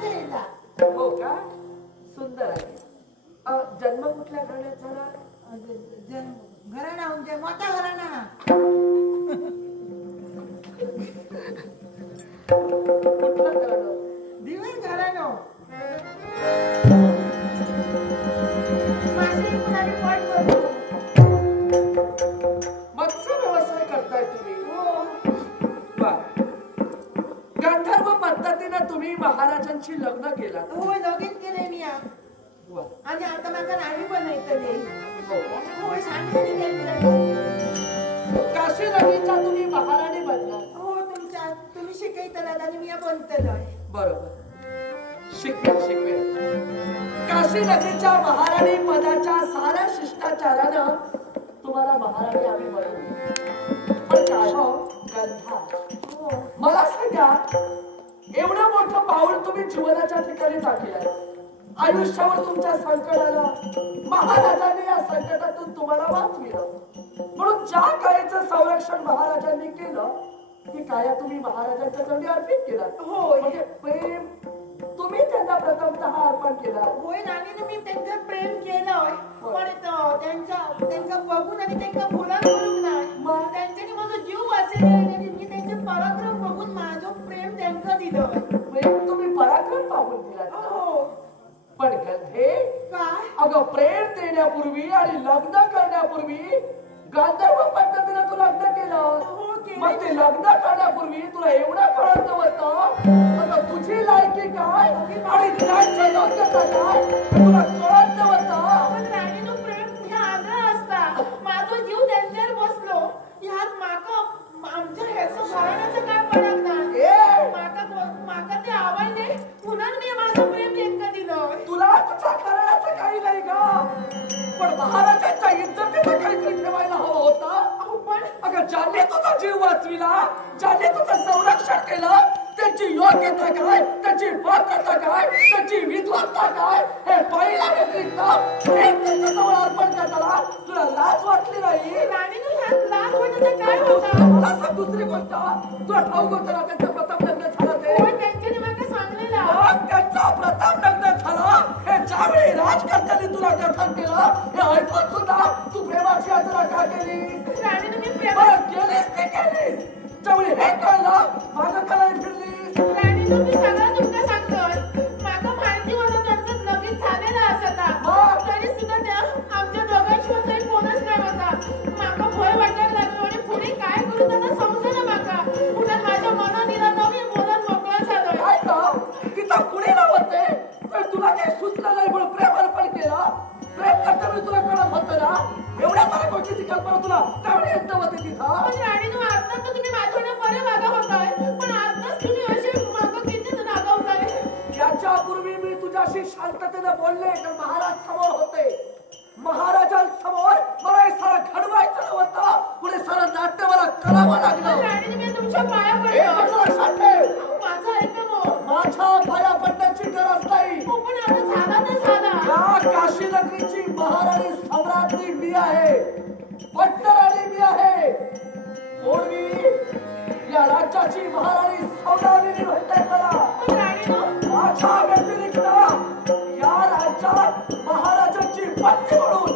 हो का? सुंदर आहे. जन्म कुठल्या घराण्यात झाला? घराणा म्हणजे मोठा घराणा. कुठलं घराणं? दिवस घराणं. मत्स्य व्यवसाय करताय तुम्ही? वा. गांधर्व पद्धतीने तुम्ही महाराजांची लग्न केला? हो, लगीन केले मी. आणि आता माझा राणी बनायचं. काशी राणीच्या तुम्ही महाराणी बनला? हो, तुम्ही शिकायचं आणि मी बनतलोय. बरोबर, शिकवेल. काशी नदीच्या महाराणी पदाच्या साऱ्या शिष्टाचारानं तुम्हाला महाराणी आम्ही बनवली. पण काय हो गंधा, मला सांगा, एवढं मोठं पाऊल तुम्ही जीवनाच्या ठिकाणी टाकलंय. आयुष्यावर तुमच्या संकट आलं, महाराजांनी या संकटातून तुम्हाला वाचविलं. म्हणून ज्या काळेचं संरक्षण महाराजांनी केलं, ती काया तुम्ही महाराजांच्या चरणी अर्पित केला. हो, म्हणजे प्रेम तुम्ही त्यांना प्रथमतः अर्पण केला. होय, राणीने मी त्यांचं प्रेम केलंय. पण त्यांचा बघून आणि त्यांचा फुलात बघून नाही, त्यांच्यानी माझा जीव वाचेल. मी त्यांचे पराक्रम बघून माझं प्रेम त्यांना दिलं. प्रेम तुम्ही पराक्रम पाहून दिला. हो, पण गंधे काय? अगं, प्रेम देण्यापूर्वी आणि लग्न करण्यापूर्वी गांधर्व पद्धतीने तू लग्न केलं. मग ते लग्न करण्यापूर्वी तुला एवढं कळत नव्हतं अगं तुझी लायकी काय आणि त्यांची योग्यता काय तुला कळत नव्हतं. पण राणीनं प्रेम ह्या आग्रह असता. माझा जीव त्यांच्यावर बसलो. ह्यात आमच्या ह्याचं घराण्याचं काय पडत नाही. माका ते आवडले म्हणून मी माझं प्रेम त्यांना दिलं. तुला तुझ्या घराण्याचं काही नाही का, पण महाराजांच्या इज्जतीचं काहीतरी ठेवायला हवं होतं. पण अगं, ज्याने तुझा जीव वाचविला, ज्याने तुझं संरक्षण केलं, त्याची योग्यता काय, त्याची पात्रता काय, त्याची विद्वत्ता काय हे पहिल्या व्यतिरिक्त प्रेम त्याच्याजवळ अर्पण करताना तुला लाज वाटली नाही? राणीनं ह्यात लाज वाटायचं काय होतं? मला सांग दुसरी गोष्ट, तुला ठाऊक होतं ना त्यांचं प्रथम लग्न झालं ते? होय, त्यांच्याने मला सांगलेलं. मग त्यांचं प्रथम लग्न झालं हे ज्यावेळी राजकर्त्यांनी तुला कथन केलं हे ऐकून सुद्धा तू प्रेमाची यात्रा का केली? राणीनं मी प्रेम केलीस ते केलीस. ज्यावेळी हे कळलं मागं करायला फिरलीस. राणीनं मी सगळं तुमका सांगतोय. माका माहिती होतं त्यांचं लगीन झालेलं असता. तरी सुद्धा त्या आमच्या दोघांशिवाय काही कोणच नाही होता. माका भय वाटायला लागलो आणि पुढे काय करू त्यांना समजेना माका. पुन्हा माझ्या मनात दिला तर मी बोलत मोकळा झालोय. काय का तिथं पुढे नव्हते तर तुला काही सुचलं नाही म्हणून प्रेम अर्पण केलं. प्रेम करताना तुला कळत होतं ना, एवढ्या साऱ्या गोष्टीची कल्पना तुला त्यावेळी येत नव्हती तिथं. पण राणीनं आता तर तुम्ही माझ्याकडे बरे वागा होताय, पण आताच तुम्ही असे मागं किती रागावताय. याच्यापूर्वी मी तुझ्याशी शांततेने बोलले तर महाराज समोर होते. महाराजांसमोर मला हे सारं घडवायचं नव्हतं, पुढे सारं नाट्य मला करावं लागलं. राणीने मी तुमच्या पाया हे पडलो. लक्षात ठेव, माझा ऐका मग. माझ्या पाया पडण्याची गरज नाही. पण आता झाला तर झाला. या काशी नगरीची महाराणी सम्राज्ञी मी आहे, पट्टराणी मी आहे. कोण मी? या राज्याची महाराणी सौदामिनी म्हणताय मला. माझ्या व्यतिरिक्त या राज्यात महाराजांची पत्नी म्हणून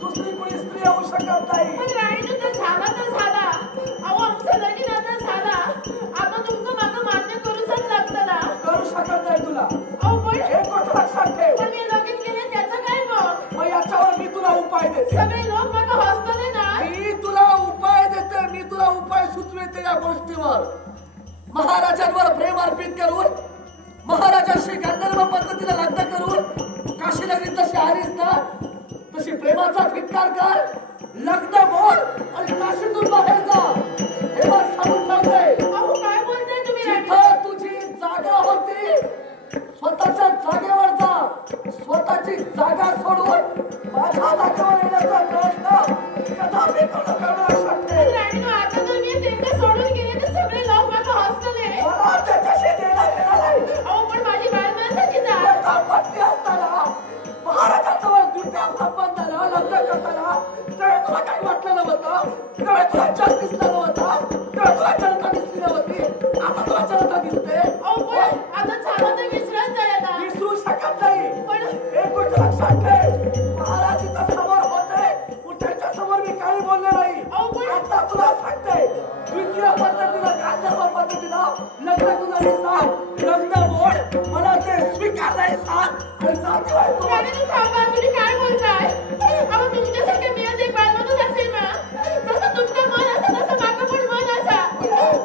दुसरी कोणी स्त्री होऊ शकत नाही. पण राणीनं तर झाला तर झाला. अहो, आमचं लगीन आता झाला. आता तुमचं मागं मान्य करूच लागतं ना. करू शकत नाही तुला. अहो, पण हे गोष्ट लक्षात ठेव. पण मी लगीन केले त्याचं काय मग याच्यावर मी तुला उपाय देते. सगळे लोक मागं हसतले ना. मी तुला उपाय देते, मी तुला उपाय सुचवते या गोष्टीवर. महाराजांवर प्रेम अर्पित करून, महाराजांशी गांधर्व पद्धतीने लग्न करून काशी नगरीत जशी आलीस ना तशी प्रेमाचा धिक्कार कर, लग्न बोल आणि काशीतून बाहेर जा. हे मग सांगून ठेवते. अहो, काय बोलताय तुम्ही? जिथं तुझी जागा होती स्वतःच्या जागेवर जा. स्वतःची जागा सोडून माझ्या जागेवर येण्याचा प्रयत्न कदापि करू नका. राणीनं आता जर मी त्यांना सोडून गेले तर सगळे लोक मागं हसतले. मला त्याच्याशी देणं घेणं नाही. अहो, पण माझी बाळमासाठी जा. पत्नी असताना महाराजांजवळ दुसऱ्या संबंधाला लग्न करताना त्यावेळी तुला काही वाटलं नव्हतं, त्यावेळी तुला जग दिसलं नव्हतं, त्यावेळी तुला जनता दिसली नव्हती. आता तुला जनता दिसते. अहो, पण आता झालं तर विसरत जाय. पती होय तू. राणी तू थांबा, तुम्ही काय बोलताय? अहो तुमच्यासारख्या मी आज एक बालमाणूस असेल ना, जसं तुमचं मन असतं तसं माझं पण मन असा.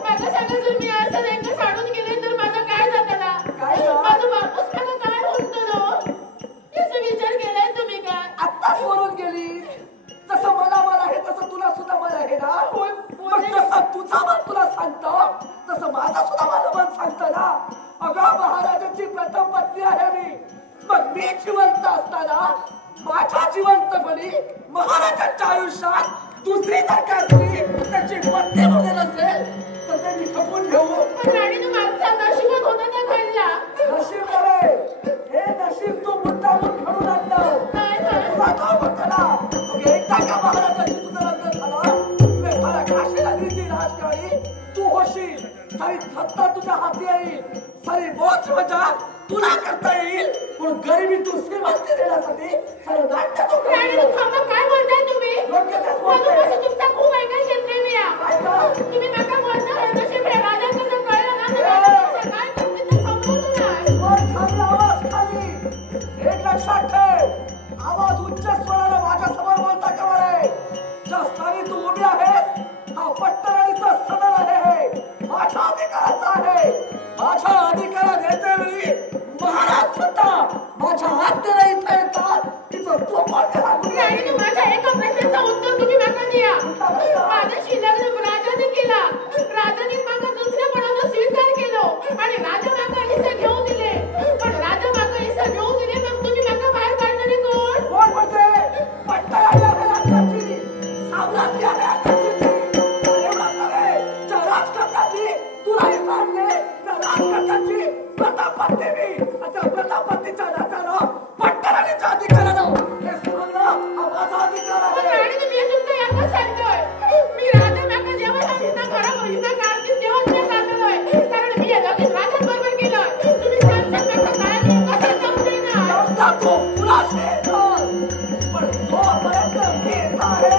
माझं सांगा, जर मी असं नेमकं साडून गेले तर माझं काय जातं ना? काय गं? माझं बापूस मला काय म्हणतो नो? याचा विचार केलाय तुम्ही काय? आत्ताच बोलून गेली. जसं मला मन आहे तसं तुला सुद्धा मन आहे ना. होय, मग जसं तुझं मन तुला सांगतं तसं माझं सुद्धा माझं मन सांगतं ना. अगं महाराजांची प्रथम पत्नी आहे मी. मग मी जिवंत असताना माझ्या जिवंतपणी महाराजांच्या आयुष्यात दुसरी जर का स्त्री त्याची पत्नी म्हणून असेल तर ते मी खपून घेऊ. पण राणी तू मागचा नशिबात होता ना घडला. नशीब नव्हे, हे नशीब तू मुद्दामून घडून आणलं. नाही नाही. तुला काय म्हणतो ना, मग एकदा का महाराजांची तुझं लग्न झालं तर मला काशी नगरीची राजकारणी तू होशील. सारी सत्ता तुझ्या हाती येईल, सारी बोच मजा तुला करता येईल. पण गरिबी तू श्रीमंती देण्यासाठी सारं नाट्य तू राणी तू थांबा, काय बोलताय तुम्ही? योग्य तेच बोलतोय. मधूनपासून तुमचा खूप ऐकायला घेतलंय मी या. तुम्ही नका बोलता, हे नशीब आहे. राजाचं जर कळलं ना तर राजाचं काय करतील ते समजून नाही. वर खाली आवाज खाली. एक लक्षात ठेव, आवाज उच्च स्वराने माझ्यासमोर बोलता का रे? ज्या स्थानी तू उभी आहेस हा पट्टराणीचा सदन आहे. माझ्या अधिकाराचा आहे. माझ्या अधिकारात येते वेळी महाराज सुद्धा माझ्या आज्ञेला इथं येतात. तिथं तू कोण राणी तू माझ्या एका प्रश्नाचं उत्तर तुम्ही नका द्या. माझ्याशी लग्न राजाने केला. राजाने मागा दुसऱ्या कोणाला स्वीकार केलो आणि राजा मागा हिस्सा घेऊन दिले. पण राजा मागा हिस्सा घेऊन दिले, मग तुम्ही मागा बाहेर काढणारे कोण? कोण म्हणते? पट्टराणी आहे राज्याची, साम्राज्य आहे राज्याची. एवढा नव्हे, त्या राजकारणाची तुलाही मानले. त्या राजकारणाची प्रतापत्ती मी. त्या प्रतापत्तीच्या नात्यानं पट्टराणीच्या अधिकारानं हे सांगणं हा माझा अधिकार पण आहे. राणी तुम्ही हे तुमचं एकच सांगतोय. मी राजा मागा जेव्हा हिस्सा घरावर हिस्सा काढतील तेव्हाच मी जातोय. कारण मी हे लगेच राजाबरोबर केलं. तुम्ही सांगता मागा काय मी कसं समजेल ना? एवढा तो पुराशे कर. पण जोपर्यंत मी इथं आहे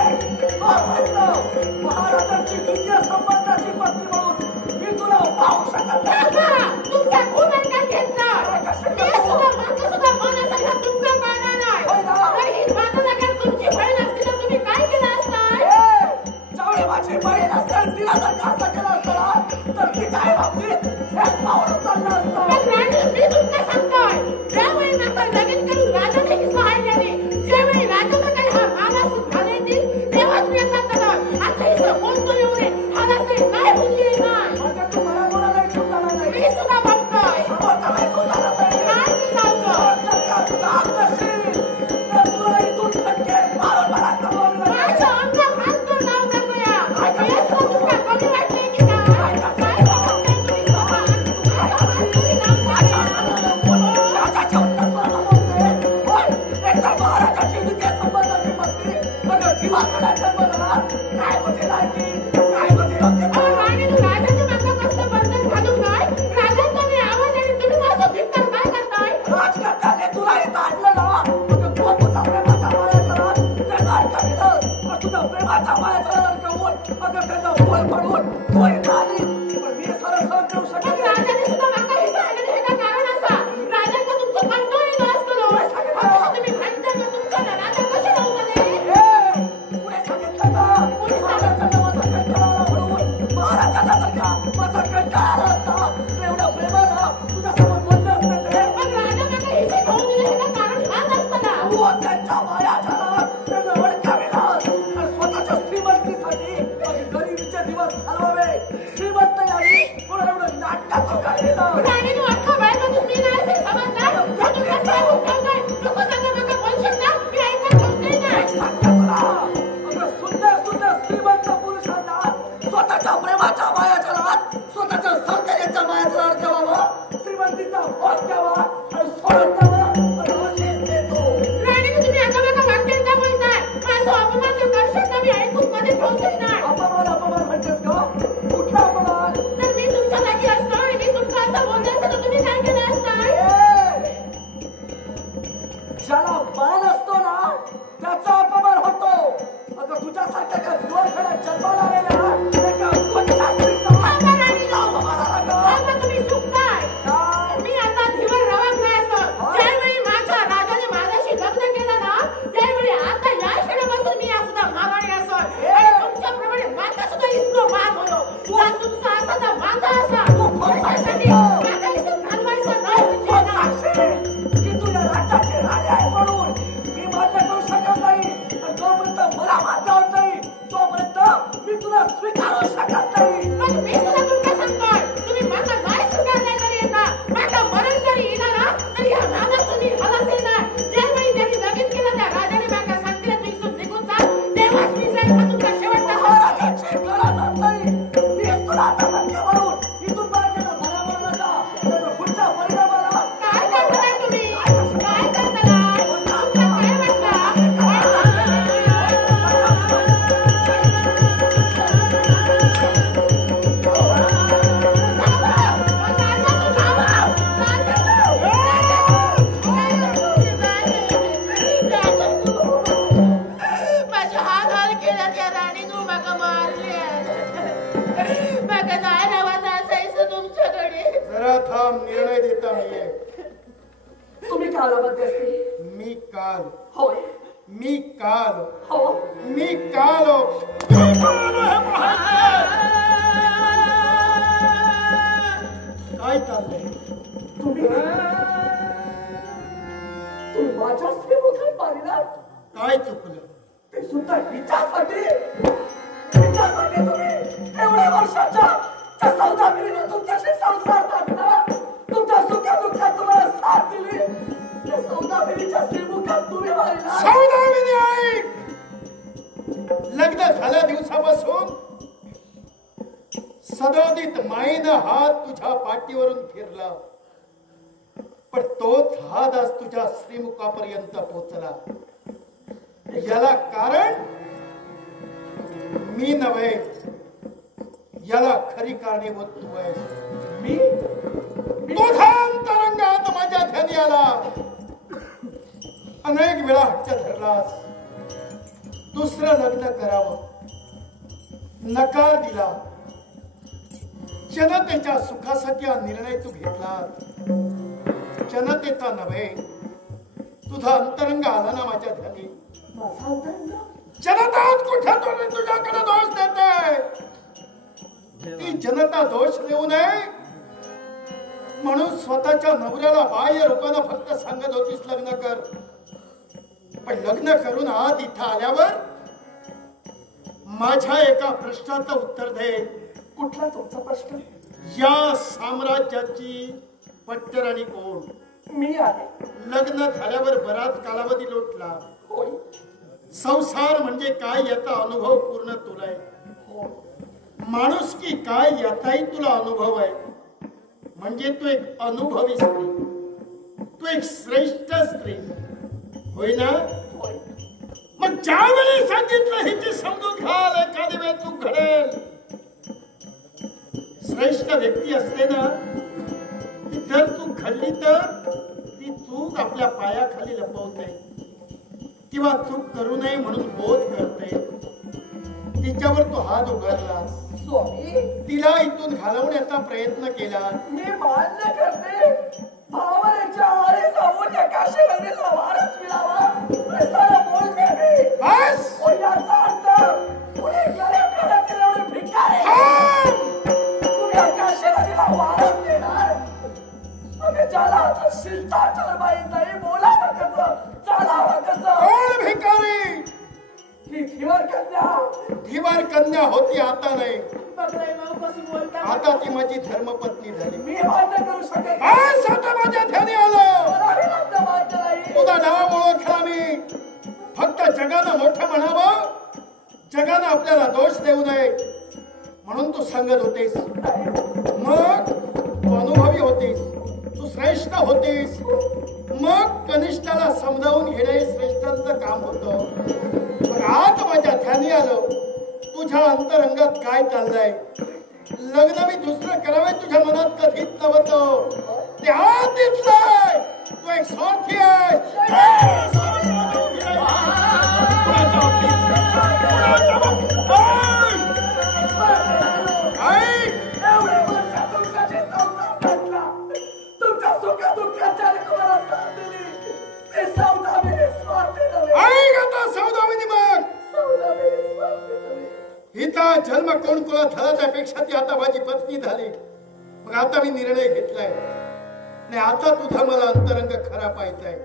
तोपर्यंत महाराजांची द्वितीय संबंधाची पत्नी म्हणून मी तुला पाहू शकत नाही. तुमचा खूप अंदाज घेतला. काल मध्यस्थी मी काल होय मी काल हो मी काल काय चाललंय तुम्ही माझ्या सेवकात पाहिला काय चुकलं ते सुद्धा हिच्यासाठी तुम्ही एवढ्या वर्षाच्या त्या सौदामिनीने तुमच्याशी संसार टाकला तुमच्या सुख्या दुःखात तुम्हाला साथ दिली त्या सौदामिनीच्या श्रीमुखात तुम्ही पाहिला सौदामिनी ऐक लग्न झाल्या दिवसापासून सदोदित माईनं हात तुझ्या पाठीवरून फिरला पण तोच हात आज तुझ्या श्रीमुखापर्यंत पोहोचला याला कारण मी नव्हे याला खरी कारणीभूत तू आहेस मी तुझा अंतरंगात माझ्या ध्यानी आला अनेक वेळा हट्ट धरलास दुसरं लग्न करावं नकार दिला जनतेच्या सुखासाठी हा निर्णय तू घेतला जनतेचा नव्हे तुझा अंतरंग आला ना माझ्या ध्यानी जनता कुठे तुझ्याकडे दोष देते ती जनता दोष देऊ नये म्हणून स्वतःच्या नवऱ्याला बाह्य रूपानं फक्त सांगत होतीस लग्न कर पण लग्न करून आज इथं आल्यावर माझ्या एका प्रश्नाचं उत्तर दे कुठला तुमचा प्रश्न या साम्राज्याची पट्टराणी कोण मी आहे लग्न झाल्यावर बराच कालावधी लोटला होय संसार म्हणजे काय याचा अनुभव पूर्ण तुला आहे माणूस की काय याचाही तुला अनुभव आहे म्हणजे तू एक अनुभवी स्त्री तू एक श्रेष्ठ स्त्री होय ना मग ज्यावेळी सांगितलं हिची समजून घाल एखादी वेळ तू घडेल श्रेष्ठ व्यक्ती असते ना जर तू घडली तर ती चूक आपल्या पायाखाली लपवते किंवा चूक करू नये म्हणून बोध करते तिच्यावर तो हात उघडला स्वामी तिला इथून घालवण्याचा प्रयत्न केला मी मान्य करते भावनेच्या आरे जाऊन एका शिवनेला वारस मिळावा प्रसार बोलते मी बस याचा अर्थ पुढे गरीब घरातील एवढे भिकारी तुम्ही एका शिवनेला वारस देणार अगं ज्याला आता शिष्टाचार माहीत नाही बोलावं कसं चालावं कसं कोण भिकारी ही धीवर कन्या होती आता नाही बघताय भाऊ कसं बोलता आता ती माझी धर्मपत्नी झाली मी मान्य करू शकत बस आता माझ्या ध्यानी आलं मलाही मान्य मान्य नाही तुझा नाव ओळखला मी फक्त जगानं मोठं म्हणावं जगानं आपल्याला दोष देऊ नये म्हणून तू सांगत होतीस मग तू अनुभवी होतीस तू श्रेष्ठ होतीस मग कनिष्ठाला समजावून घेणे श्रेष्ठांचं काम होतं मग आज माझ्या ध्यानी आलं तुझ्या अंतरंगात काय चाललंय लग्न मी दुसरं करावे तुझ्या मनात कधीच नव्हतं ते आज दिसलंय तू एक स्वार्थी आहे हिचा जन्म कोण कोणा झाला त्यापेक्षा ती आता माझी पत्नी झाली मग आता मी निर्णय घेतलाय आणि आता तुझा मला अंतरंग खरा पाहायचाय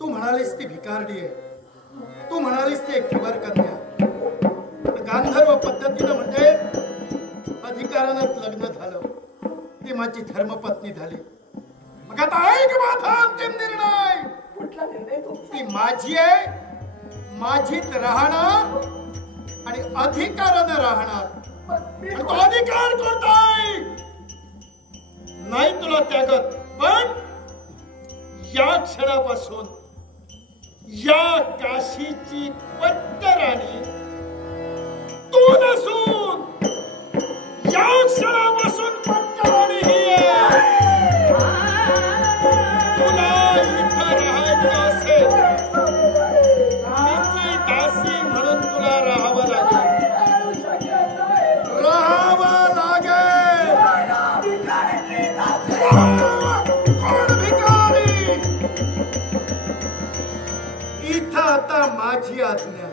तू म्हणालीस ती भिकारडी आहे तू म्हणालीस ती एक धीवर कन्या गांधर्व पद्धतीनं म्हणजे अधिकारानंच लग्न झालं ती माझी धर्मपत्नी झाली मग आता ऐक माझा अंतिम निर्णय कुठला निर्णय ती माझी आहे माझीच राहणार आणि अधिकारानं राहणार आणि तो अधिकार कोणताय नाही तुला त्यागत पण या क्षणापासून या काशीची पट्टराणी तू नसून या क्षणापासून पट्टराणी ही आहे तुला इथं राहायचं असेल तिची दासी म्हणून तुला राहावं लागेल राहावं लागेल कोण भिकारी माझी आज्ञा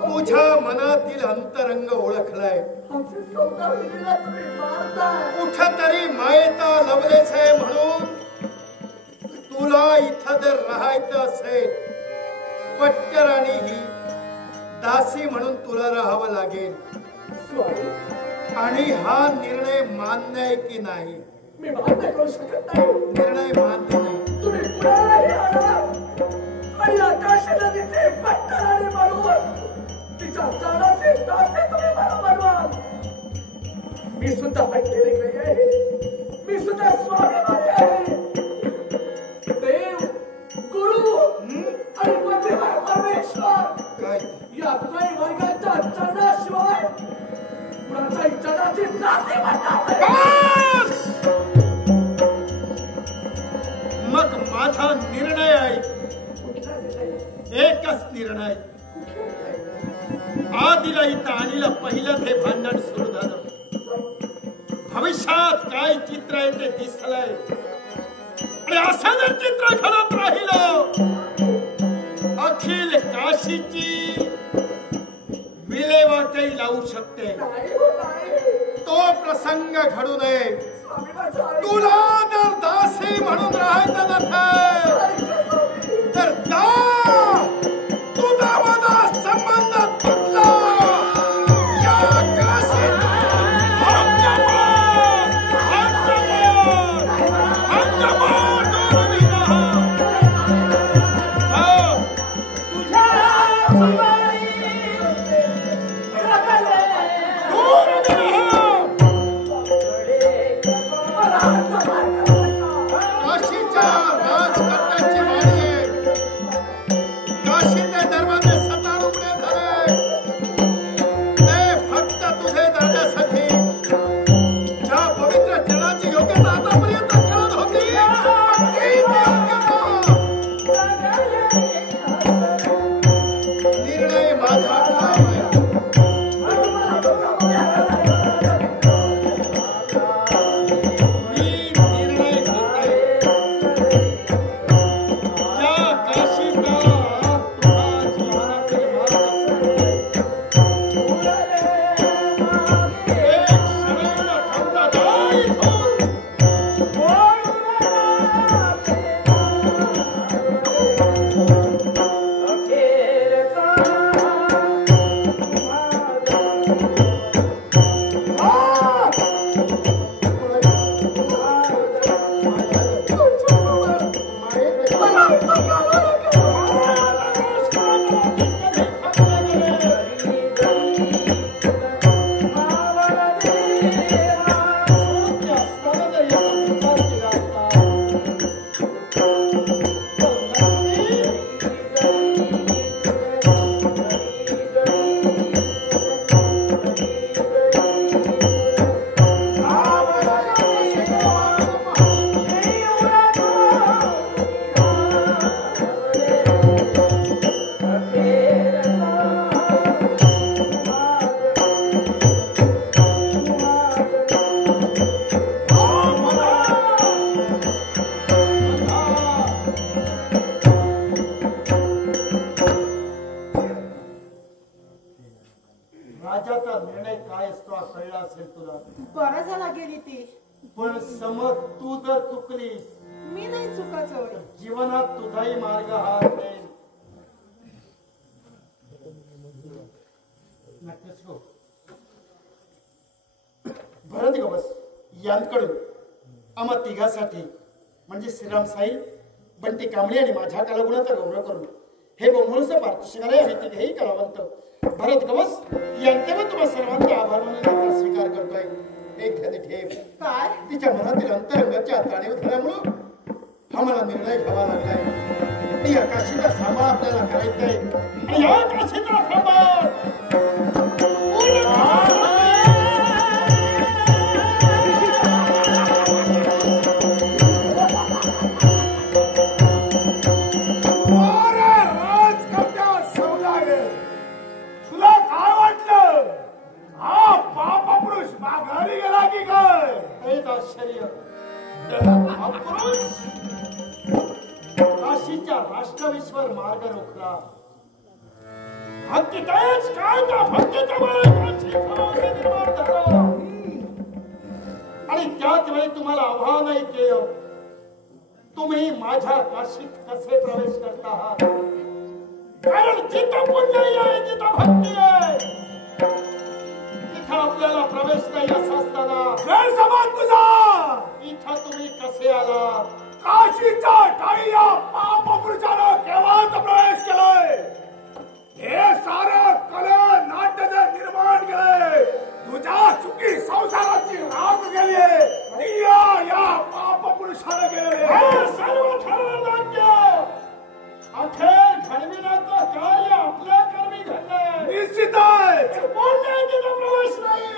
तुझ्या मनातील अंतरंग ओळखलाय आमची सौदामिनीला तुम्ही मारताय कुठतरी मायता लवलेच आहे म्हणून तुला इथं जर राहायचं असेल पट्टराणी ही दासी म्हणून तुला राहावं लागेल स्वामी आणि हा निर्णय मान्य आहे की नाही मी मान्य करू शकत नाही निर्णय मान्य नाही तुम्ही कुणालाही आणा आणि आकाश नदीचे पट्टराणी बनवून तिच्या चाडाचे दासे तुम्ही मला बनवाल मी सुद्धा ऐकलेले काही आहे मी सुद्धा स्वाभिमानी आहे देव गुरु आणि मध्यमय परमेश्वर काय या त्रय वर्गाच्या चरणाशिवाय कुणाच्याही चरणाची दासी बनणार बस! मग माझा निर्णय आहे एकच निर्णय आदिला इथं आणलं पहिलं हे भांडण सुरू झालं भविष्यात काय चित्र आहे ते दिसलंय आणि असं जर चित्र घडत राहिलं अखिल काशीची विल्हेवाटही लावू शकते तो प्रसंग घडू नये तुला जर दासी म्हणून राहायचं नसेल तर जा तुझा माझा संबंध तुटला या काशीत बरं झाला गेली ती पण समज तू जर चुकलीस मी नाही चुकायचं जीवनात तुझाही मार्ग हा असेल नक्कीच हो भरत ग बस यांकडून आम्हा तिघासाठी म्हणजे श्रीराम साई बंटी कांबळे आणि माझ्या कलागुणाचा गौरव करून हे बहुमूल्य पारितोषिकाने आणि तिघेही कलावंत भरत गवस यांचे पण तुम्हा सर्वांचा आभार मानून स्वीकार करतोय एक ध्यानी ठेव काय तिच्या मनातील अंतरंगाच्या जाणीव झाल्यामुळं हा मला निर्णय घ्यावा लागलाय ती काशीचा सांभाळ आपल्याला करायचंय आणि या काशीचा सांभाळ काशीच्या राष्ट्रविश्वर मार्ग रोखला. भक्ती तेच काय त्या भक्तीच्या बळावर काशी समाधी निर्माण झालं. आणि त्याच वेळी तुम्हाला आव्हानही केलं, तुम्ही माझ्या काशीत कसे प्रवेश करता आहात. कारण जिथं पुण्य आहे जिथं भक्ती आहे तिथं आपल्याला प्रवेश नाही असं असताना गैरसमज तुझा. इथं तुम्ही कसे आलात. काशीच्या ठाई या पापपुरुषानं केव्हाच प्रवेश केलाय. हे सारं कला नाट्य निर्माण केलंय. तुझ्या चुकी संसाराची राख गेली ती या पापपुरुषानं केलेली. हे सर्व ठरलं नाट्य अखेर घडविण्याचं कार्य आपल्या कर्मी घडलंय. निश्चित आहे पुण्य तिथं प्रवेश नाही.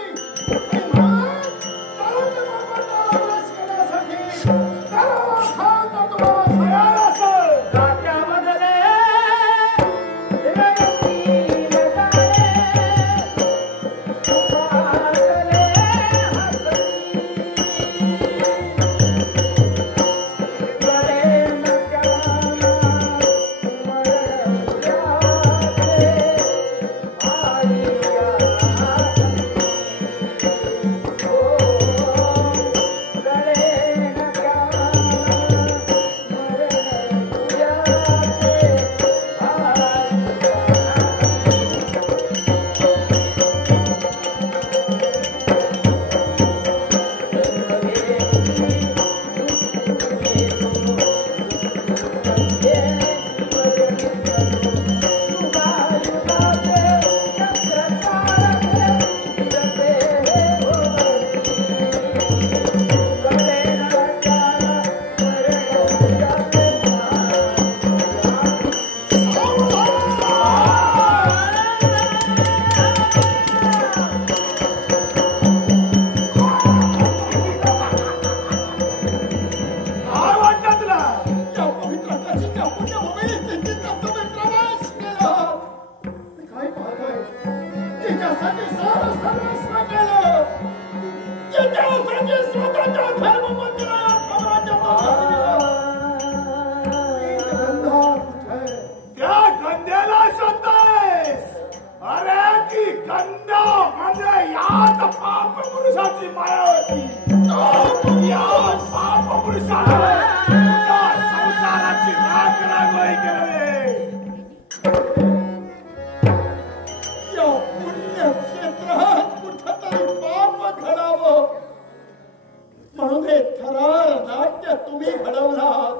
म्हणून हे थरार नाट्य तुम्ही घडवलात.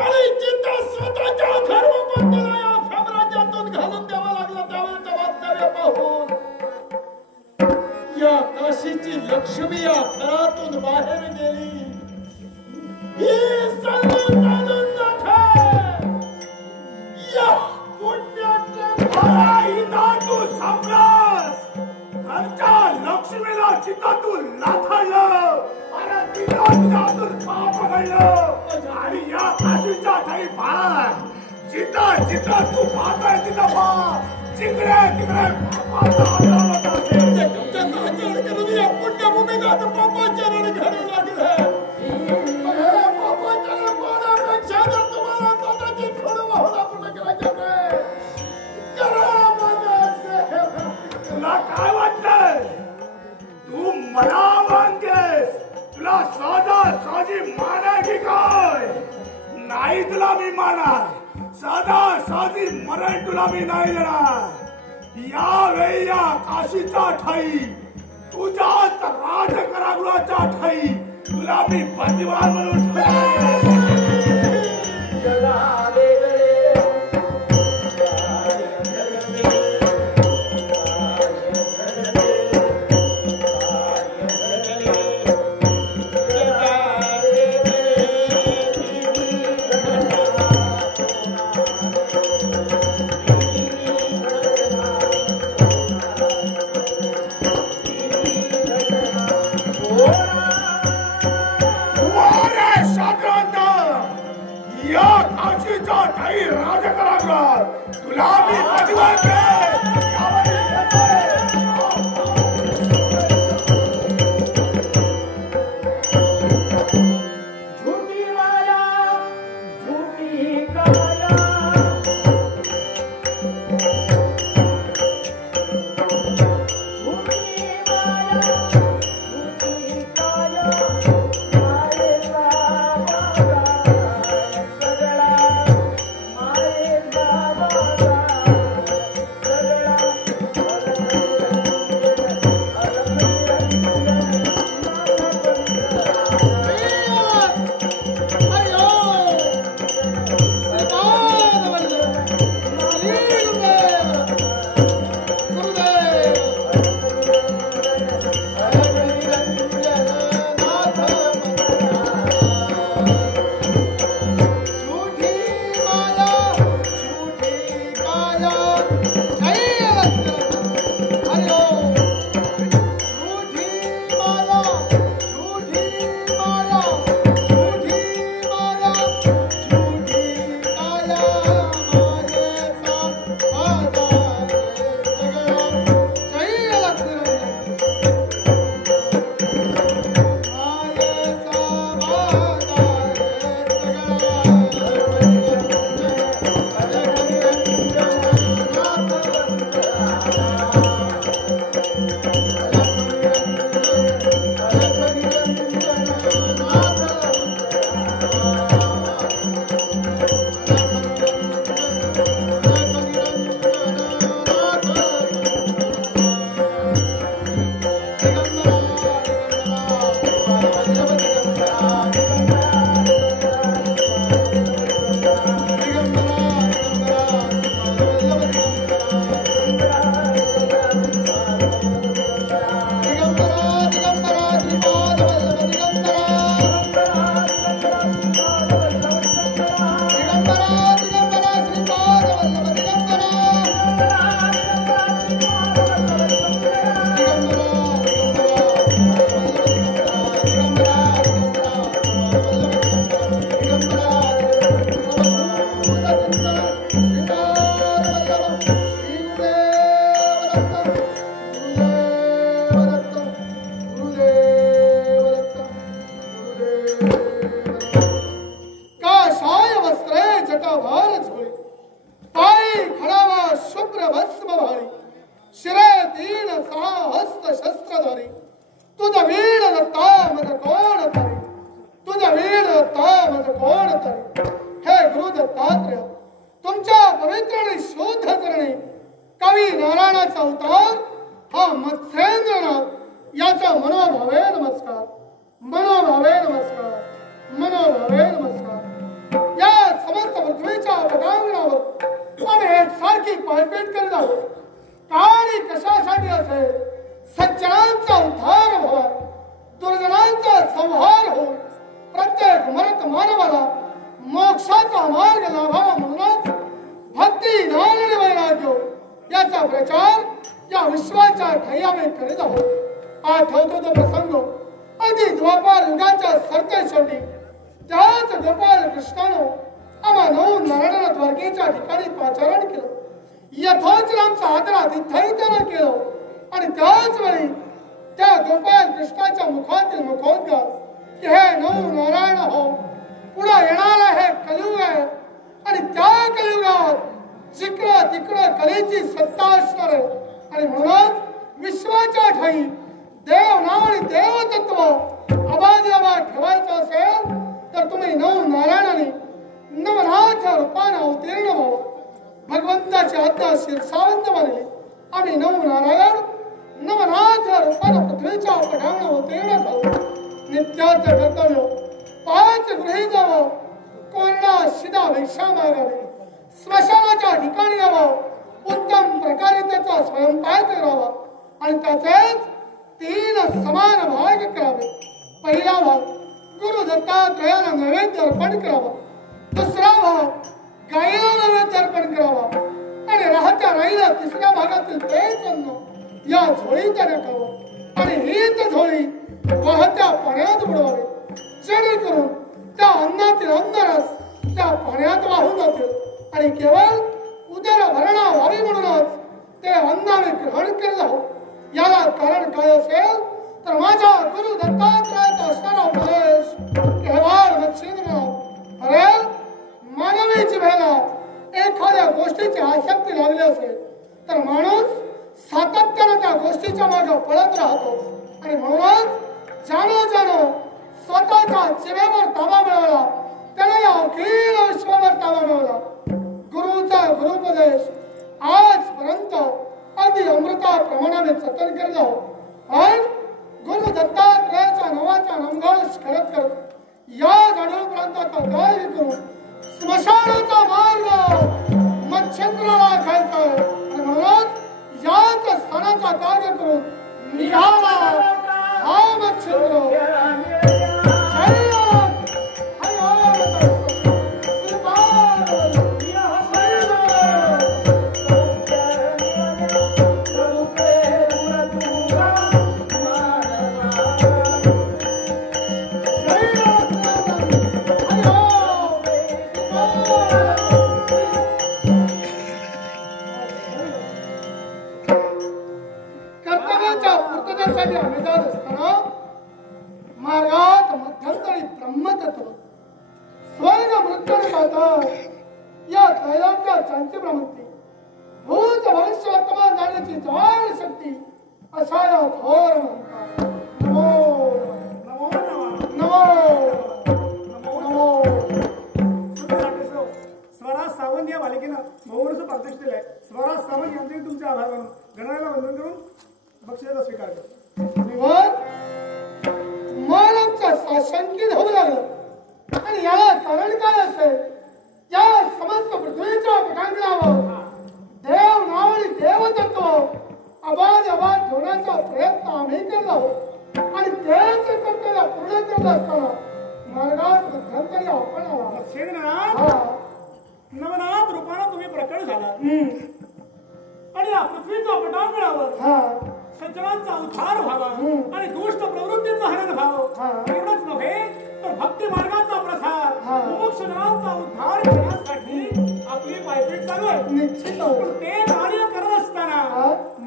आणि जिथं स्वतःच्या धर्मपत्नीला या साम्राज्यातून घालून द्यावा लागला त्यावेळेचं वास्तव्य पाहून या काशीची लक्ष्मी या घरातून बाहेर गेली. ही संधी साधून या पुण्याच्या घराईदा तू सम्रास घरच्या लक्ष्मीला जिथं तू लाथाळलं आणि तिला तुझ्यातून पाप घडलं. आणि या काशीच्या ठाई पहा जिथं जिथं तू पाहतोय तिथं पहा जिकडे तिकडे पापाचा आढळ होत आहे. तुमच्या नाचण करून या पुण्यभूमीला आता पापाचरण घडू लागलं. पापाचरण कोणापेक्षा जर तुम्हाला स्वतःची थोडं वाहुला पूर्ण करायचं नाही. तुला काय वाटतंय तू मला मानतेस. तुला साधा साधी माना की काय. नाही तुला मी माना साधा साधी मरण तुला मी नाही देणार. यावेळी या काशीच्या ठाई तुझ्याच राजकारागृहाच्या ठाई तुला मी बंदिवान म्हणून तुला मी बंदिवान झूठी माया नमो मी तुमचे आभार मानून गणाला वंदन करून बक्षिसाचा स्वीकार करतो. मन आमचं साशंकित होऊ लागलं आणि याला कारण काय असेल? या समस्त पृथ्वीच्या पटांगणावर देव नाव आणि देवतत्व अबाध ठेवण्याचा प्रयत्न आम्ही केला आणि तेच कर्तव्य पूर्ण करत असताना मार्गात मध्यंतरी आपण आला. नवनाथ रूपानं तुम्ही प्रकट झाला आणि या पृथ्वीच्या पटांगणावर सज्जनांचा उद्धार व्हावा आणि दुष्ट प्रवृत्तीचा हरण व्हावं एवढंच नव्हे तर भक्ती मार्गाचा प्रसार मुमुक्षजनांचा उद्धार करण्यासाठी आपली पायपीट चालू आहे. निश्चित पण ते कार्य करत असताना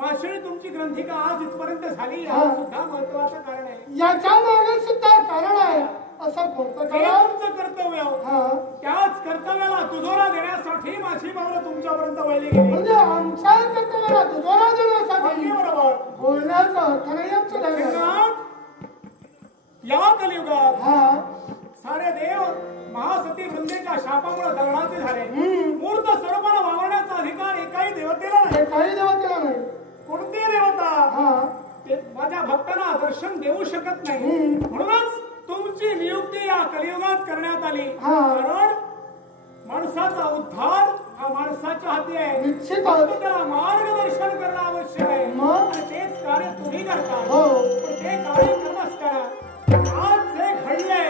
माशिळी तुमची ग्रंथिका आज इथपर्यंत झाली हा सुद्धा महत्वाचं कारण आहे. याच्या मागे सुद्धा कारण आहे. असं कोणतं तुमचं कर्तव्य त्याच कर्तव्याला दुजोरा देण्यासाठी माझी पावलं तुमच्यापर्यंत वळली गेली. म्हणजे आमच्या कर्तव्याला दुजोरा देण्यासाठी बरोबर बोलण्याचा अर्थ नाही आमच्या. या कलियुगात सारे देव महासती वृंदेच्या शापामुळे दगडाचे झाले. मूर्त स्वरूपाला वावरण्याचा अधिकार एकाही देवतेला नाही. काही देवतेला नाही. कोणती देवता ते माझ्या भक्तांना दर्शन देऊ शकत नाही. म्हणूनच तुमची नियुक्ती या कलियुगात करण्यात आली. कारण माणसाचा उद्धार हा माणसाच्या हाती आहे. निश्चित त्याला मार्गदर्शन करणं आवश्यक आहे आणि तेच कार्य तुम्ही करता. पण ते कार्य करत असताना आज जे घडलंय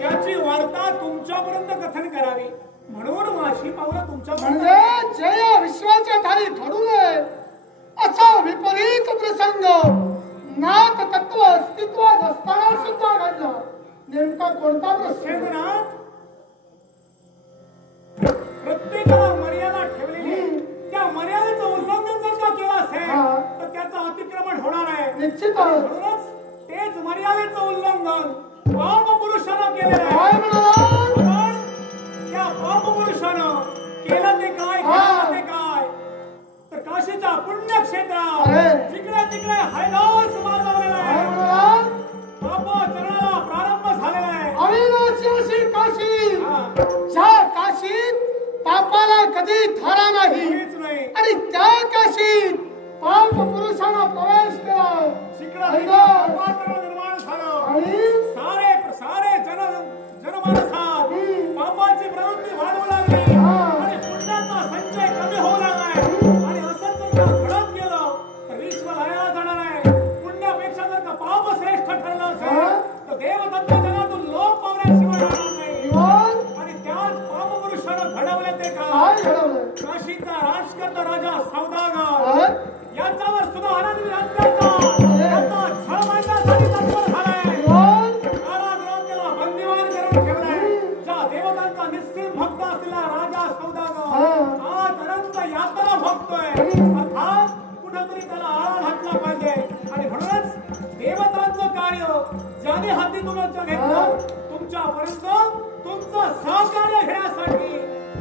त्याची वार्ता तुमच्यापर्यंत कथन करावी म्हणून माझी पावलं तुमच्यापर्यंत. म्हणजे जे या विश्वाच्या ठाई घडू नये असा विपरीत प्रसंग नाथ तत्व अस्तित्वात असताना सुद्धा घडला. नेमका कोणता प्रसंग? प्रत्येकाला मर्यादा ठेवलेली त्या मर्यादेचं उल्लंघन जर का केलं असेल तर त्याचं अतिक्रमण होणार आहे. निश्चित म्हणूनच तेच मर्यादेचं उल्लंघन पाप पुरुषानं केलेलं आहे. काय म्हणाला? त्या पाप पुरुषानं केलं ते काय केलं ते काय तर काशीच्या पुण्यक्षेत्रात जिकडे तिकडे हैलास मारलेला आहे. पापाचरणाला प्रारंभ झालेला आहे. अविनाशी अशी काशी ज्या काशीत पापाला कधी थारा नाही आणि त्या काशीत पाप पुरुषानं प्रवेश केला. निर्माण झालं आणि सारे जनमानसात पापाची प्रवृत्ती वाढवू लागली आणि पुण्याचा संचय कमी होऊ लागलाय. आणि असं जर घडत गेलं तर विश्व लयाला जाणार आहे. पुण्यापेक्षा जर का पाप श्रेष्ठ ठरलं असेल तर देवदत्त जगातून लोक पावण्याशिवाय राहणार नाही. आणि त्याच पाप पुरुषानं घडवले ते काय? काशीचा राजकर्ता राजा सौदागर याच्यावर सुद्धा आनंद याचा छळ मांडण्यासाठी तत्पर झालाय. कारागृहात त्याला बंदिवान करून ठेवलाय. ज्या देवतांचा निस्सीम भक्त असलेला राजा सौदागर आज अनंत यातना भोगतोय. अर्थात कुठेतरी त्याला आळा घातला पाहिजे आणि म्हणूनच देवतांचं कार्य ज्याने हातीतून घेतलं तुमच्यापर्यंत तुमचं सहकार्य घेण्यासाठी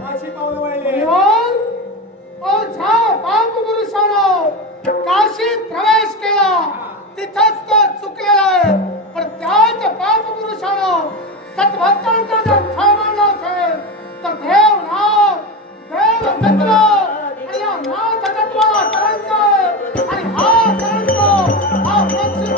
माझी पावलं वळले. ज्या पाप पुरुषानं काशीत प्रवेश केला तिथंच तो चुकलेला आहे. पण त्याच पाप पुरुषानं सद्भक्तांचा जर छळ मांडला असेल तर देव नाव देव तत्व आणि या नाथ तत्वाला कलंक आहे. आणि हा कलंक हा प्रचित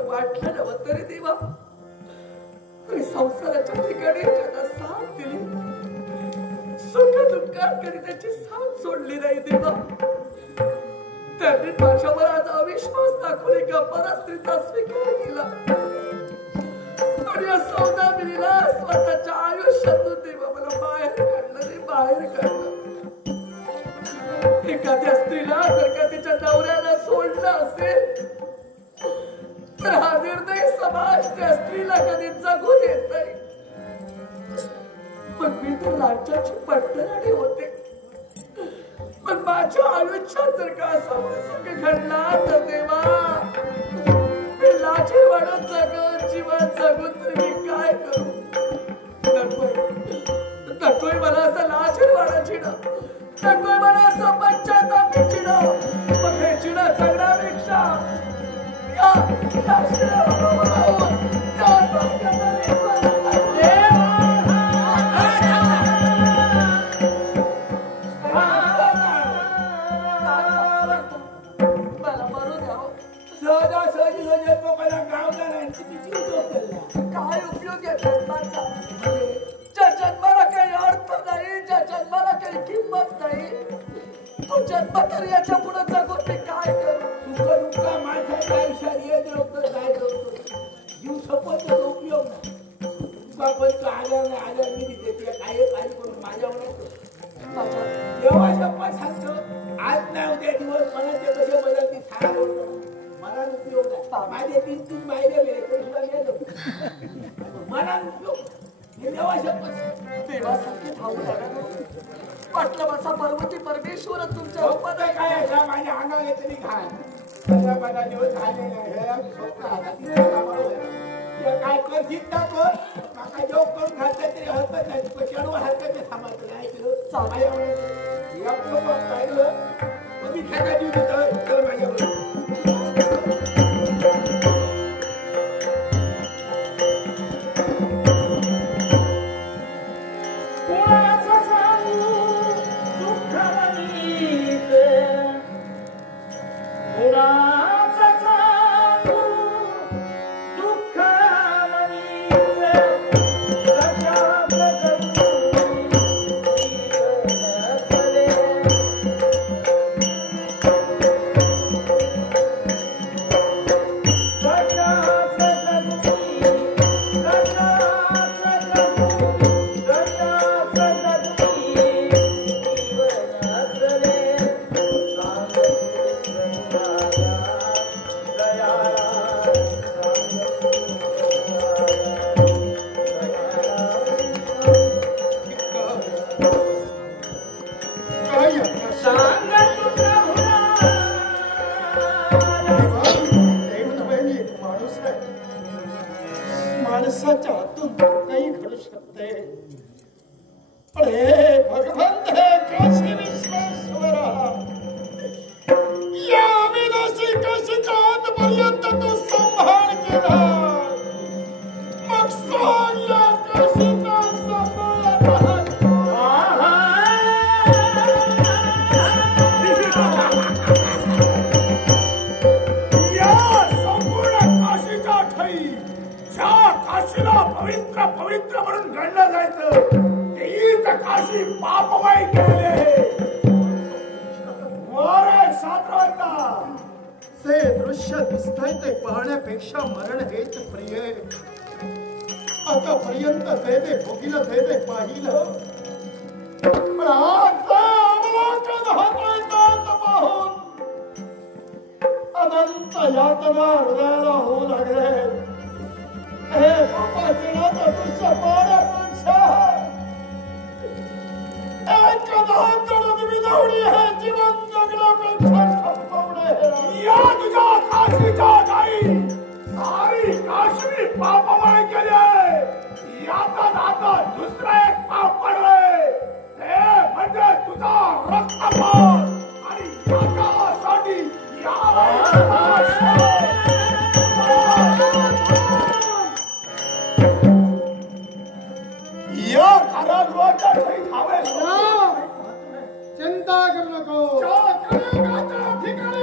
असं वाटलं नव्हतं तरी देवा अरे संसाराच्या ठिकाणी ज्यांना साथ दिली सुख दुःखात कधी त्याची साथ सोडली नाही देवा त्यांनी माझ्यावर आज अविश्वास दाखवून एका परस्त्रीचा स्वीकार केला आणि या सौदामिनीला स्वतःच्या आयुष्यातून देवा मला बाहेर काढलं रे बाहेर काढलं एखाद्या स्त्रीला जर का तिच्या नवऱ्याला सोडलं असेल तर हा निर्णय समाज त्या स्त्रीला कधी जगू देत नाही पण मी तर राज्याची पट्टराणी होते पण माझ्या आयुष्यात जर का असा प्रसंग घडला तर देवा मी लाजीरवाणं जगत जीवन जगून तरी मी काय करू नकोय मला असं लाजीरवाणं चिडं नकोय मला असं पश्चातापी चिडं मग हे चिडं जगण्यापेक्षा या शिडाबरोबर राहून त्या काय उपयोग आहे जन्माचा ज्या जन्माला काही अर्थ नाही ज्या जन्माला काही किंमत नाही तो जन्म तर याच्या पुढे जगून मी काय करू तुका माझ्या आयुष्यात येत नव्हतं काय नव्हतं जीव सपत उपयोग नाही तुका पण तू आल्या नाही आल्या मी देते काय काही करून माझ्या देवा शपथ सांगतो आज नाही उद्या दिवस मला ते कसे बदलते सांगा मला उपयोग नाही माझे 3-3 महिने गेले तरी सुद्धा गेलो मला उपयोग देवा शपथ देवासारखे धावू लागला वाटलं माझा पार्वती परमेश्वर तुमच्या रूपात काय अशा माझ्या अंगाला तरी घाल सगळा माझा दिवस झाले नाही स्वप्न आता काय करशील ना कर माका जो करून घातलं तरी हरकत नाही कशावर हरकत नाही थांबायचं नाही मी खेळा जीव देतो माझ्यावर माणसाच्या हातून काही घडू शकते अरे भगवंत हे काशी विश्वेश्वरा या विनाशी काशीच्या आतपर्यंत तू संभाळ केला मग सांग या काशीचा पवित्र पवित्र म्हणून गणलं जायचं तेच काशी पापमय केले मोरे सातरांना से दृश्य दिसतंय ते पाहण्यापेक्षा मरण हेच प्रिय आतापर्यंत ते भोगीलं ते पाहिलं पण आज अवलोकन होतोय पाहून अनंत यातना हृदयाला होऊ लागले हे बापाचं दृश्य पाहण्यापेक्षा विनवणी हे जीवन जगण्यापेक्षा संपवणे या तुझ्या काशीच्या नाही सारी काशी पापमय केले याचा दाता दुसरा एक पाप पडले ते म्हणजे तुझा रक्तपात आणि याच्यासाठी या कारागृहाच्या चिंता करू नको ठिकाणी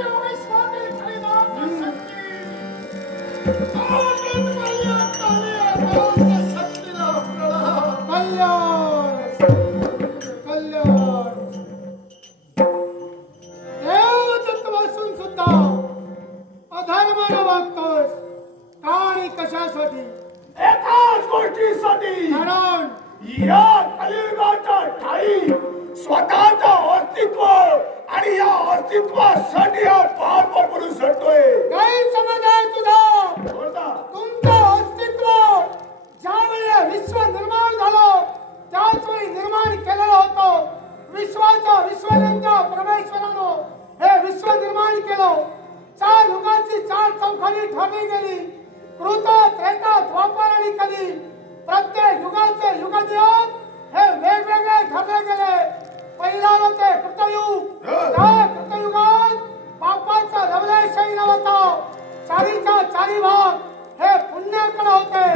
या कलियुगाच्या ठाई स्वतःचं अस्तित्व आणि या अस्तित्वासाठी हा पाप पुरुष झटतोय. गैरसमज आहे तुझा. बोलता तुमचं अस्तित्व ज्यावेळी विश्व निर्माण झालं त्याच वेळी निर्माण केलेलं होतं. विश्वनियंता परमेश्वरानं हे विश्व निर्माण केलं. 4 युगांची 4 चौखडी ठरली गेली. कृत, त्रेता, द्वापर आणि कली. प्रत्येक युगाचे युगनियम हे वेगवेगळे ठरले गेले. पहिला होते कृतयुग. त्या कृतयुगात पापाचा लवलेशही नव्हता. चारीच्या चारी भाग हे पुण्याकडे होते.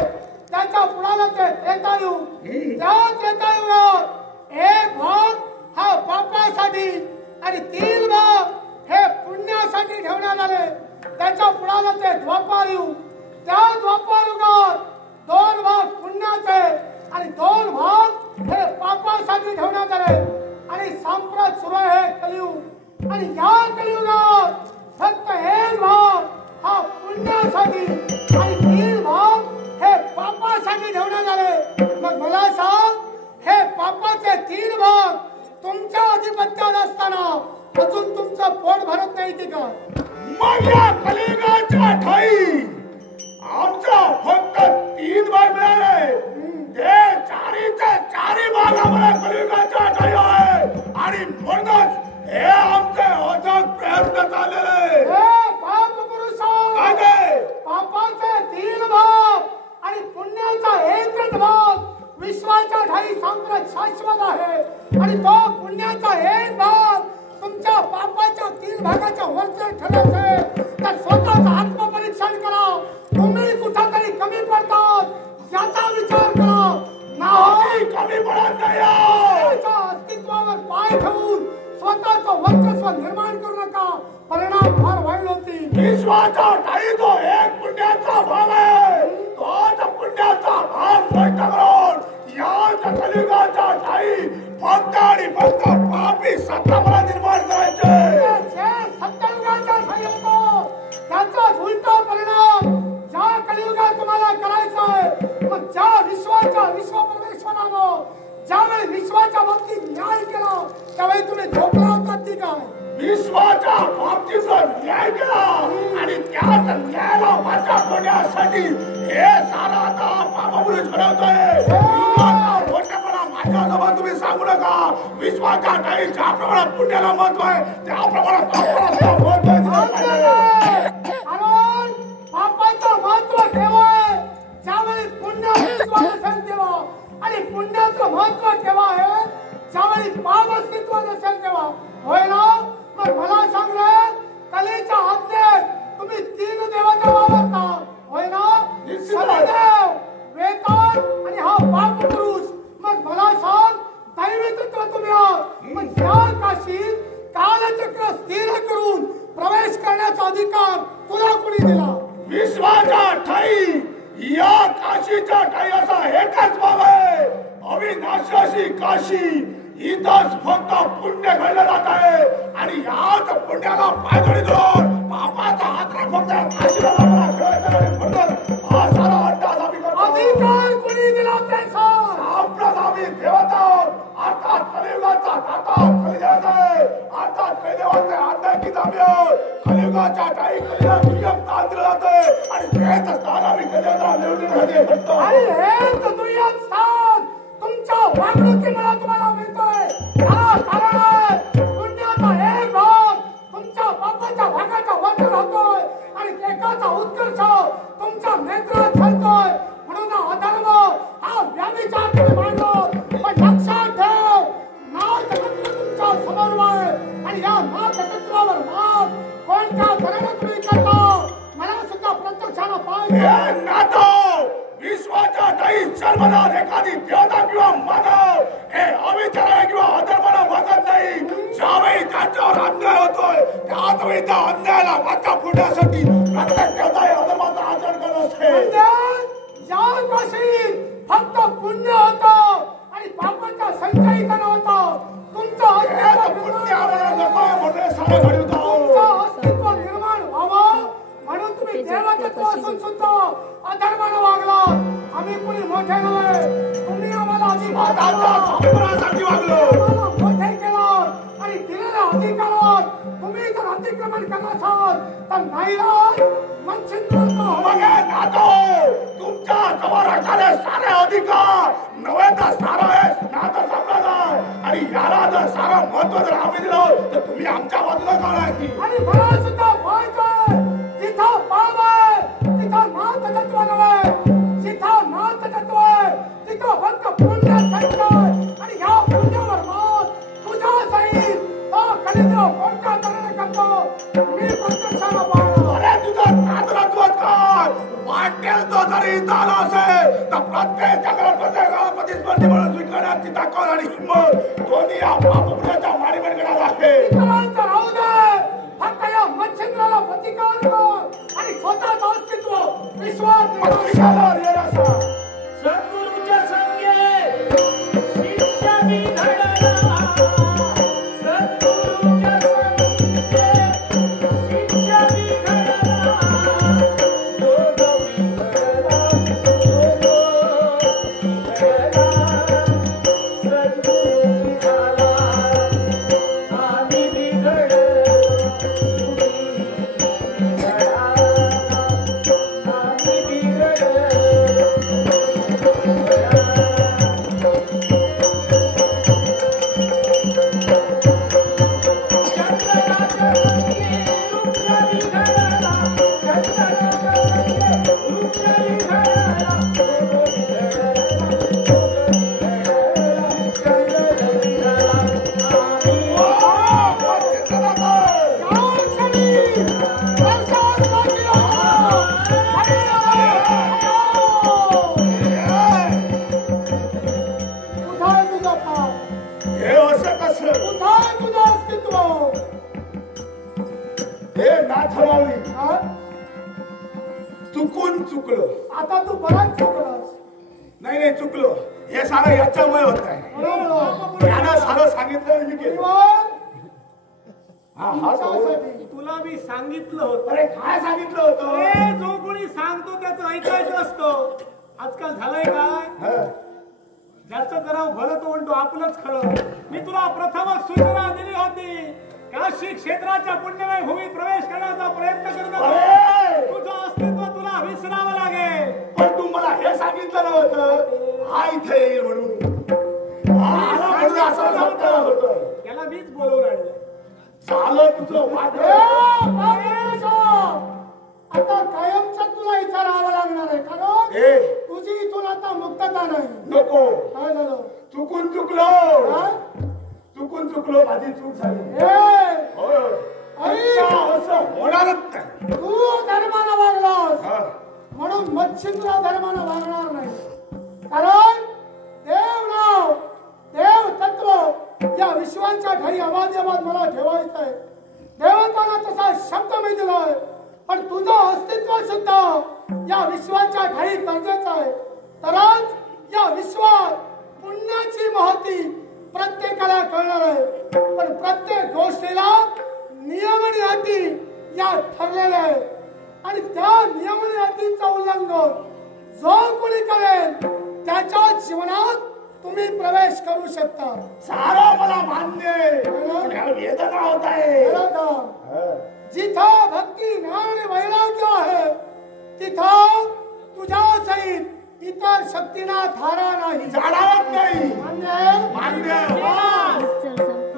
त्याच्या पुढाला ते त्रेतायुग. त्या त्रेतायुगात एक भाग हा पापासाठी आणि 3 भाग हे पुण्यासाठी ठेवण्यात आले. त्याच्या पुढाला ते द्वापारयुग. त्या द्वापारयुगात 2 भाग पुण्याचे आणि 2 भाग हे पापासाठी ठेवण्यात आले. आणि सांप्रत सुरू आहे कलियुग. आणि या कलियुगात फक्त 1 भाग हा पुण्यासाठी आणि 3 भाग हे पापासाठी ठेवण्यात आले. मग मला सांग, हे पापाचे 3 भाग तुमच्या अधिपत्यात असताना अजून तुमचं पोट भरत नाही की का? मग या कलियुगाच्या ठाई आमचा फक्त 3 भाग मिळाले. ते चारीचे 4 भाग आम्हाला कलियुगाच्या ठाई आहे. आणि म्हणूनच हे आमचे अथक प्रयत्न चाललेले. पाप पुरुष पापाचे 3 भाग आणि पुण्याचा 1च भाग विश्वाच्या ठाई सांप्रत शाश्वत आहे. आणि तो पुण्याचा 1 भाग तुमच्या पापाच्या 3 भागाच्या वरचे ठरायचे. तर स्वतःच आत्मपरीक्षण करा. तुम्ही कुठेतरी कमी पडतात याचा विचार करा. नाही कमी पडत नाही. अस्तित्वावर पाय ठेवून स्वतःचं वर्चस्व निर्माण करू नका. परिणाम फार वाईट होतील. विश्वाच्या ठाई जो 1 पुण्याचा भाग आहे तोच पुण्याचा भाग नष्ट करून या कलियुगाच्या ठाई फक्त आणि फक्त पापी सत्तापणा निर्माण करायचे. सत्युगाच्या ठाई होतो त्याचा उलटा परिणाम ज्या कलियुगात तुम्हाला करायचा आहे. मग ज्या विश्व परमेश्वरानं ज्यावेळी विश्वाच्या बाबतीत न्याय केला त्यावेळी तुम्ही झोपला होतात की काय? विश्वाच्या बाबतीत न्याय केला आणि त्याच न्यायाला वाचा फोडण्यासाठी हे सारा आता पापपुरुष घडवतोय. मोठेपणा माझ्याजवळ तुम्ही सांगू नका. विश्वाच्या ठाई ज्या प्रमाणात पुण्याला महत्व आहे त्या प्रमाणात पापाला महत्व आहे. कारण पापाचं महत्व केव्हा? ज्यावेळी पुण्य विश्वास असेल तेव्हा. आणि पुण्याचं महत्व केव्हा आहे? ज्यावेळी पाप अस्तित्वात असेल तेव्हा. होय ना? मग मला सांगलं कलेच्या आज्ञेत तुम्ही 3 देवता वावरता. होय ना? शनिदेव, वेताळ आणि हा पाप पुरुष. मग मला सांग, दैवी तत्व तुम्ही आहात. मग या काशीत कालचक्र स्थिर करून प्रवेश करण्याचा अधिकार तुला कोणी दिला? विश्वाच्या ठाई या काशीच्या ठाई असा एकच भाग आहे. अविनाशी अशी काशी. इथंच फक्त पुण्य घडलं जात आहे. आणि याच पुण्याला पायदळी धरून पापाचा हातरा फक्त काशीला हा सारा अंदाज आम्ही करतो. अधिकार कोणी दिला ते सांग. सांप्रत आम्ही देवता अर्थात कलियुगाचा दाता कलिदेवता आहे. अर्थात कलिदेवाचे आज्ञाकीत आम्ही आहोत. कलियुगाच्या ठाई कलिला दुय्यम स्थान दिलं जातंय आणि तेच स्थान आम्ही कलिदेवता निवडून घेतो. आणि हेच दुय्यम स्थान तुमच्या वागणुकीमुळे तुम्हाला मिळतोय. याला कारण आहे पुण्याचा 1 भाग तुमच्या पापाच्या भागाच्या वरती होतोय आणि एकाचा उत्कर्ष तुमच्या नेत्रात चालतोय. म्हणून अधर्म हा व्याधीचा तुम्ही मांडलो. पण लक्षात ठेव, नाथतत्व तुमच्या समोर आहे. आणि या नाथतत्वावर मात कोणत्या तऱ्हेने तुम्ही करता मला सुद्धा प्रत्यक्षानं पाहिजे. विश्वाच्या ठाई जन्मदार एखादी देवता किंवा मानव हे अविचाराने किंवा अधर्माने वागत नाही. ज्यावेळी त्यांच्यावर अन्याय होतोय त्याच वेळी त्या अन्यायाला वाचा फोडण्यासाठी प्रत्येक देवता हे अधर्माचा आचरण करत असते. या काशीत फक्त पुण्य होतं आणि पापाचा संचय नव्हता. तुमचं अस्तित्व निर्माण व्हावं म्हणून तुम्ही देवतत्व असून सुद्धा अधर्मानं वागला. आम्ही कुणी मोठे नव्हे. तुम्ही आम्हाला अभिमानासाठी वागलो. आम्हाला मोठे केलं आणि दिलेल्या अधिकारात तुम्ही जर अतिक्रमण करत असाल तर नाईलाज मनचिंद्राचा बघा नातो, तुमच्या जवळ असणारे सारे अधिकार नव्हे तर सारं हे नातं संप्रदाय आणि याला जर सारं महत्व जर आम्ही दिलं तर तुम्ही आमच्या बाजूला काढायची. आणि मला सुद्धा व्हायचंय जिथं पाप आहे तिथं नाथ तत्व नव्हे, जिथं नाथ तत्व आहे तिथं फक्त पुण्य संचय आणि ह्या पुण्यावर मत तुझ्या सहित तो कलिद्र कोणत्या तऱ्हेने करतो मी प्रत्यक्षाला पाहतो. अरे तुझं नातरत्वच काय वाटेल तो जरी झाला असेल तर प्रत्येक जगात प्रत्येक प्रतिस्पर्धी म्हणून स्वीकारण्याची ताकद आणि हिंमत दोन्ही या बापुण्याच्या माडीमेडगडात आहे. इतरांचं राहू दे, फक्त या मच्छिंद्राला प्रतिकार कर आणि स्वतःचं अस्तित्व विश्वास मस्तिष्काला रे असा. सद्गुरूच्या संगे शिष्य मी घडला. सद्गुरूच्या संगे शिष्य मी घडला. योग मी घडला. सद्गुरू झाला आम्ही बिघडलो. चुकून चुकलो. आता तू बराच चुकलास. नाही नाही चुकलो. हे सारं याच्यामुळे होत आहे. यानं सारं सांगितलं मी केलं. तुला मी सांगितलं होतं. अरे काय सांगितलं होतं? अरे जो कोणी सांगतो त्याचं ऐकायचं असतं. आजकाल झालंय काय, ज्याचं जरा भलं तो म्हणतो आपलंच खरं. मी तुला प्रथमच सूचना दिली होती, काशी क्षेत्राच्या पुण्यमय भूमी प्रवेश करण्याचा प्रयत्न करत तुझं अस्तित्व तुला विसरावं लागेल. पण तू मला हे सांगितलं नव्हतं हा इथे येईल म्हणून. त्याला मीच बोलवून आणलं. झालं तुझं वाद. आता कायमचा तुला इथं राहावं लागणार आहे, कारण तुझी इथून आता मुक्तता नाही. नको. काय झालं? चुकून चुकलो. चुकून चुकलो. माझी चूक झाली. असं होणारच नाही. तू धर्मानं वागलास म्हणून मच्छिंद्र धर्मानं वागणार नाही. कारण देव नाव देव तत्व या विश्वांच्या ठाई अबाध मला ठेवायचं आहे. देवताना तसा शब्द मी दिलाय, पण तुझं अस्तित्व सुद्धा या विश्वाच्या ठाई गरजेचं आहे. तरच या विश्वात पुण्याची महती प्रत्येकाला कळणार आहे. पण प्रत्येक गोष्टीला नियम आणि अटी या ठरलेल्या आहे आणि त्या नियम आणि अटींचं उल्लंघन जो कोणी करेल त्याच्या जीवनात तुम्ही प्रवेश करू शकता. सारं मला मान्य आहे. वेदना होत आहे. जिथं भक्ती ज्ञान आणि वैराग्य आहे तिथं तुझ्या सहित इतर शक्तींना थारा नाही, जाणवत नाही. मान्य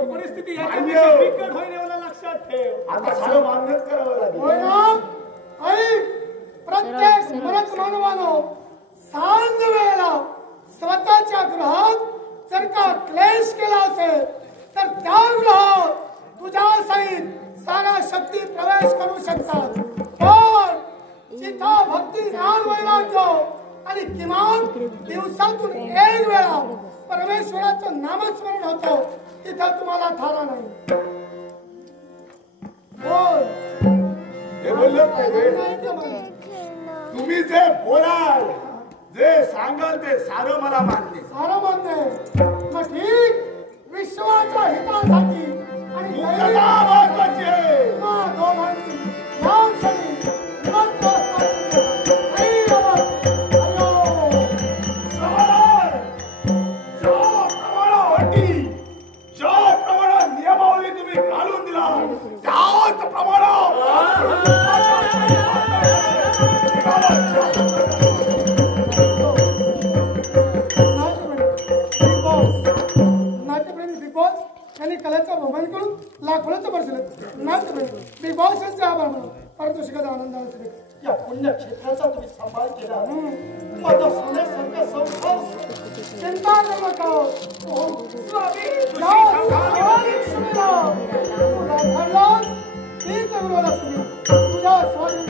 परिस्थिती याच्यापेक्षा बिकट होईल एवढं लक्षात ठेव. आता सारं मान्यच करावं लागेल. होय ना? ऐक, प्रत्येक मरत मानवानं सांज वेळेला स्वतःच्या गृहात जर का क्लेश केला असेल तर त्या गृहात तुझ्या सहित साऱ्या शक्ती प्रवेश करू शकतात. पण जिथं भक्ती ज्ञान वैराग्य आणि किमान दिवसातून एक वेळा परमेश्वराचं नामस्मरण होतं तिथं तुम्हाला थारा नाही. बोल. हे बोललं पाहिजे. तुम्ही जे बोलाल जे सांगाल ते सारं मला मान्य. सारं मान्य. मग ठीक, विश्वाच्या हितासाठी आणि महत्वाची आहे. दोघांची ह्या क्षणी जो प्रमाण त्यांनी कलेचा बहुमान करून लाखोचं बसलं नाट्य बिग बॉसचा आभार म्हणून पारितोषिकाचा आनंदाने स्वीकार. या पुण्यक्षेत्राचा तुम्ही सांभाळ केला माझा सोन्यासारखा संसार चिंता करू नका. स्वामी तुझ्या स्वामी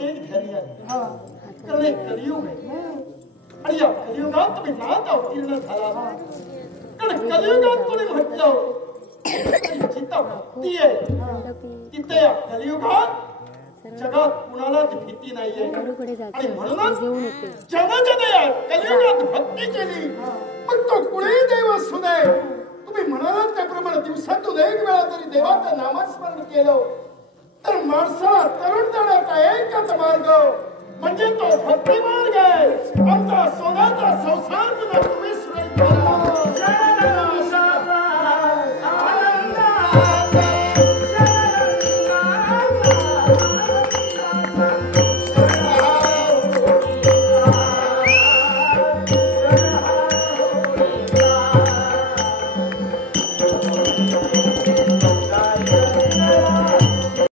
एक ध्यानी आहे कारण एक कलियुग आहे आणि या कलियुगात तुम्ही नाथ अवतीर्ण झाला कारण कलियुगात कोणी म्हटलं जिथं भक्ती आहे तिथे या कलियुगात जगात कुणालाच भीती नाहीये आणि म्हणूनच जन या कलियुगात भक्ती केली पण तो कुणीही देव असू दे तुम्ही म्हणालात त्याप्रमाणे दिवसातून एक वेळा तरी देवाचं नामस्मरण केलं तर माणसाला तरुण जाण्याचा एकच मार्ग म्हणजे तो भक्ती मार्ग आहे आमचा सोन्याचा